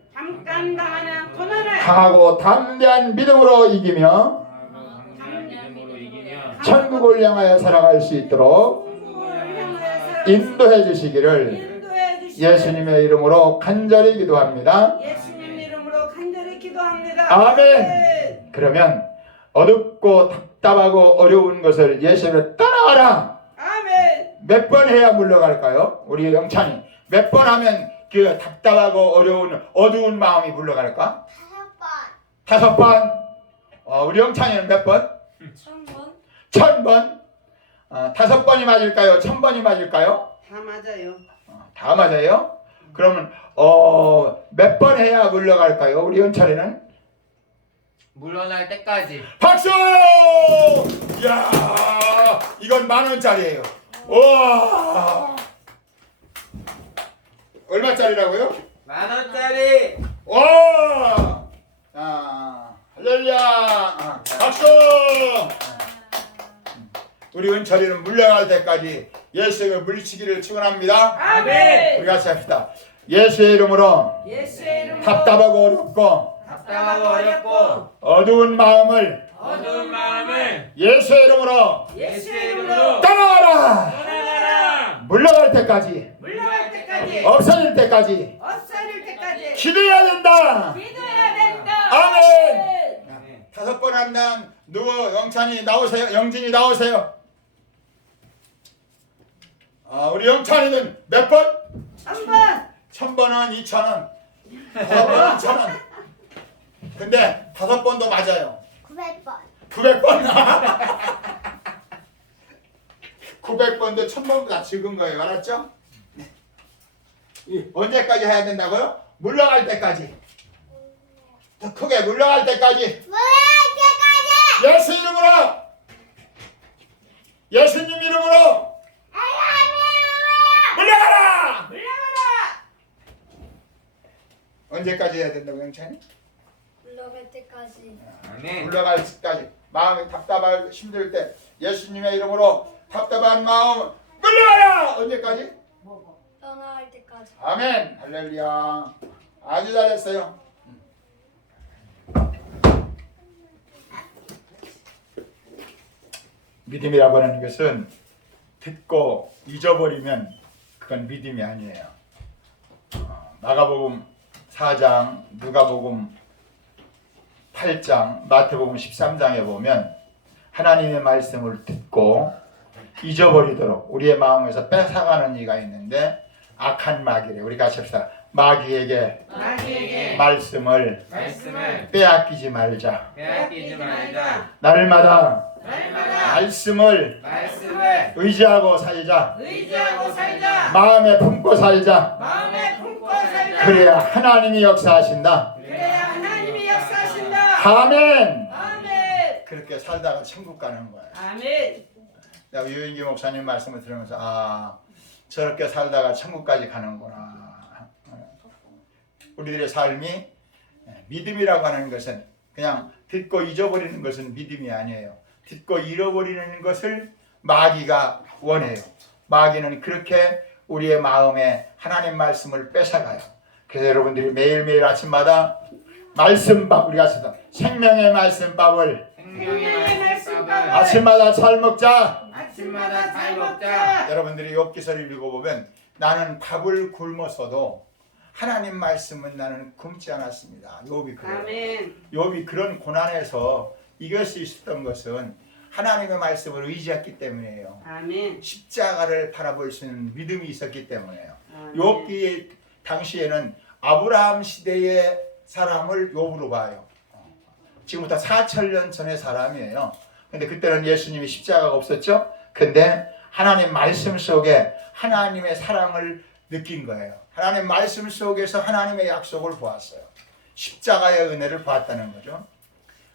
강하고 담대한 믿음으로 이기며 천국을 향하여 살아갈 수 있도록 인도해 주시기를 예수님의 이름으로 간절히 기도합니다. 아멘. 그러면 어둡고 답답하고 어려운 것을 예수님을 따라가라. 아멘. 몇 번 해야 물러갈까요? 우리 영찬이 몇 번 하면 그 답답하고 어려운 어두운 마음이 물러갈까? 5번. 5번. 우리 영찬이는 몇 번? 1000번. 1000번. 5번이 맞을까요? 1000번이 맞을까요? 다 맞아요. 다 맞아요? 그러면 몇 번 해야 물러갈까요? 우리 영찬이는? 물러날 때까지. 박수! 이야, 이건 10,000원짜리예요. 우와. 얼마짜리라고요? 10,000원짜리. 와! 할렐루야! 박수! 우리 은철이는 물러갈 때까지 예수님을 물리치기를 축원합니다. 아멘. 우리 같이 합시다. 예수의 이름으로 예수의 이름으로 답답하고 어렵고 답답하고 어렵고 어두운 마음을 어두운 마음을 예수의 이름으로 예수의 이름으로 떠나가라! 떠나가라. 물러갈 때까지, 물러갈 때까지 없어질 때까지 없어질 때까지 기도해야 된다. 기도해야 된다. 아멘. 5번 한다면 누구? 영찬이 나오세요. 영진이 나오세요. 우리 영찬이는 몇 번? 3번. 1000번은 2000원. 5번은 2000원. 근데 5번도 맞아요. 900번. 900번. 900번도 1000번보다 적은 거예요. 알았죠? 언제까지 해야 된다고요? 물러갈 때까지. 더 크게 물러갈 때까지. 예수 이름으로. 예수님 이름으로. 물러가라. 물러가라. 언제까지 해야 된다고 영찬이? 물러갈 때까지. 아멘. 물러갈 때까지. 마음이 답답하고 힘들 때 예수님의 이름으로 답답한 마음 물러가라. 언제까지? 떠나갈 때까지. 아멘. 할렐루야. 아주 잘했어요. 믿음이라고 하는 것은 듣고 잊어버리면 그건 믿음이 아니에요. 마가복음 4장, 누가복음 8장, 마태복음 13장에 보면 하나님의 말씀을 듣고 잊어버리도록 우리의 마음에서 뺏어가는 이가 있는데 악한 마귀래. 우리 같이 합시다. 마귀에게 말씀을 빼앗기지 말자. 빼앗기지 말자. 날마다 말씀을 의지하고 살자. 의지하고 살자. 마음에 품고 살자. 마음에 품고 살자. 그래야 하나님이 역사하신다. 그래야 하나님이 역사하신다. 아멘. 아멘. 그렇게 살다가 천국 가는 거예요. 아멘. 내가 유인기 목사님 말씀을 들으면서 저렇게 살다가 천국까지 가는구나. 우리들의 삶이 믿음이라고 하는 것은 그냥 듣고 잊어버리는 것은 믿음이 아니에요. 듣고 잃어버리는 것을 마귀가 원해요. 마귀는 그렇게 우리의 마음에 하나님 말씀을 뺏어가요. 그래서 여러분들이 매일매일 아침마다 말씀밥, 우리가 쓰던 생명의 말씀밥을 생명의 말씀밥을 아침마다 잘 먹자. 아침마다 잘 먹자. 여러분들이 욥기서를 읽어보면 나는 밥을 굶어서도 하나님 말씀은 나는 굶지 않았습니다. 욥이 그래요. 아멘. 욥이 그런 고난에서 이길 수 있었던 것은 하나님의 말씀을 의지했기 때문이에요. 아멘. 십자가를 바라볼 수 있는 믿음이 있었기 때문이에요. 아멘. 욥기 당시에는 아브라함 시대의 사람을 욥으로 봐요. 지금부터 4,000년 전의 사람이에요. 근데 그때는 예수님이 십자가가 없었죠. 근데 하나님 말씀 속에 하나님의 사랑을 느낀 거예요. 하나님 말씀 속에서 하나님의 약속을 보았어요. 십자가의 은혜를 보았다는 거죠.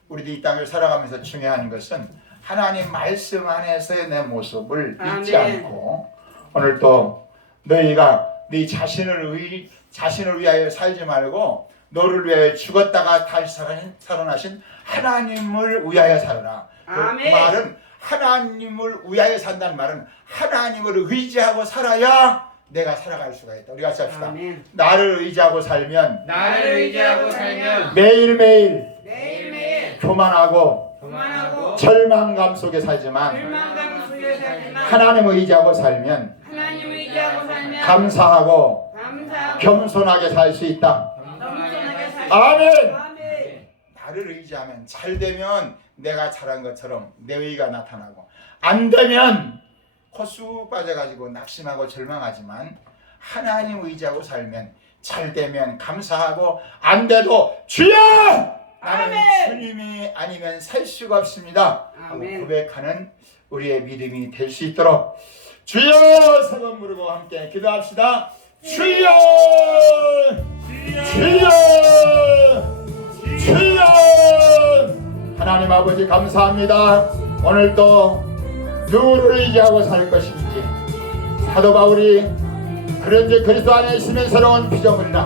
우리도 이 땅을 살아가면서 중요한 것은 하나님 말씀 안에서의 내 모습을 잊지 아멘. 않고 오늘 또 너희가 네 자신을 위하여 살지 말고 너를 위하여 죽었다가 다시 살아나신 하나님을 위하여 살아라. 그 아멘. 말은 하나님을 위하여 산다는 말은 하나님을 의지하고 살아야 내가 살아갈 수가 있다. 우리 같이 합시다. 아멘. 나를 의지하고 살면 나를 의지하고 살면 매일매일 매일매일 교만하고 교만하고 절망감 속에 살지만 절망감 속에 살지만 하나님을 의지하고 살면 하나님 의지하고 살면 감사하고 감사하고 겸손하게 살 수 있다. 겸손하게 살수 아멘. 아멘. 나를 의지하면 잘 되면 내가 잘한 것처럼 내 의가 나타나고 안 되면 헛수 빠져가지고 낙심하고 절망하지만 하나님 의지하고 살면 잘 되면 감사하고 안 돼도 주여 나는 아멘. 주님이 아니면 살 수가 없습니다 하고 아멘. 고백하는 우리의 믿음이 될 수 있도록 주여 세번 부르고 함께 기도합시다. 주여 주여 주여. 하나님 아버지 감사합니다. 오늘도 누구를 의지하고 살 것인지 사도 바울이 그런즉 그리스도 안에 있으면 새로운 피조물이라